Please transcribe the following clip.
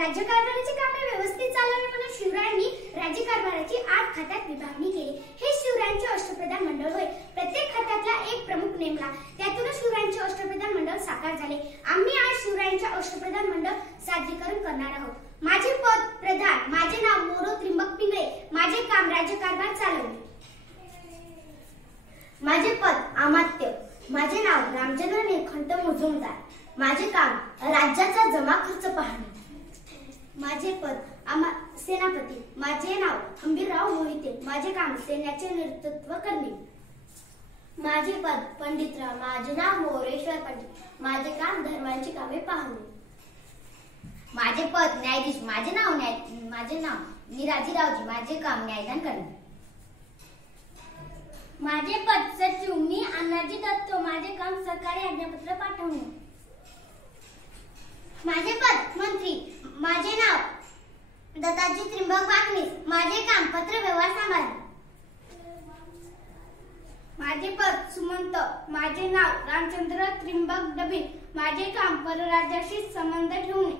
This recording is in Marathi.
राज्यकारभाराची कामे व्यवस्थित चालावी म्हणून शिवरायांनी राज्यकारभाराची 8 खात्यात विभागणी केली। हे शिवरायांचे अष्टप्रधान मंडळ होय। प्रत्येक खात्यातला एक प्रमुख नेमला, त्यातूनच शिवरायांचे अष्टप्रधान मंडळ साकार झाले। आम्ही आज शिवरायांचे अष्टप्रधान मंडळ सादरीकरण करणार आहोत। माझे पद प्रधान, माझे नाव मोरो त्रिंबक पिंगळे, माझे काम राज्यकारभार चालवणे। माझे पद अमात्य, माझे नाव रामचंद्र निळकंठ मुजुमदार, माझे काम राज्याचा जमा खर्च पाहणे। माझे पद सेनापती, माझे नाव हंबीरराव मोहिते, माझे काम सैन्याचे नेतृत्व करणे। माझे पद पंडितराव, माझे नाव मोरेश्वर पंडित, माझे काम धर्मांची कामे पाहणे। माझे पद न्यायाधीश, माझे नाव निराजीरावजी, माझे काम न्यायदान करणे। माझे पद सचिव, मी अण्णाजी दत्तो, माझे काम सरकारी आज्ञापत्र पाठवणे। माझे पद मंत्री, माझे नाव दत्ताजी त्रिंबक वाकनीस, माझे काम पत्र व्यवहार सांभाळणे। माझे पद सुमंत, माझे नाव रामचंद्र त्रिंबक डबे, माझे काम परराज्याशी संबंध ठेवणे।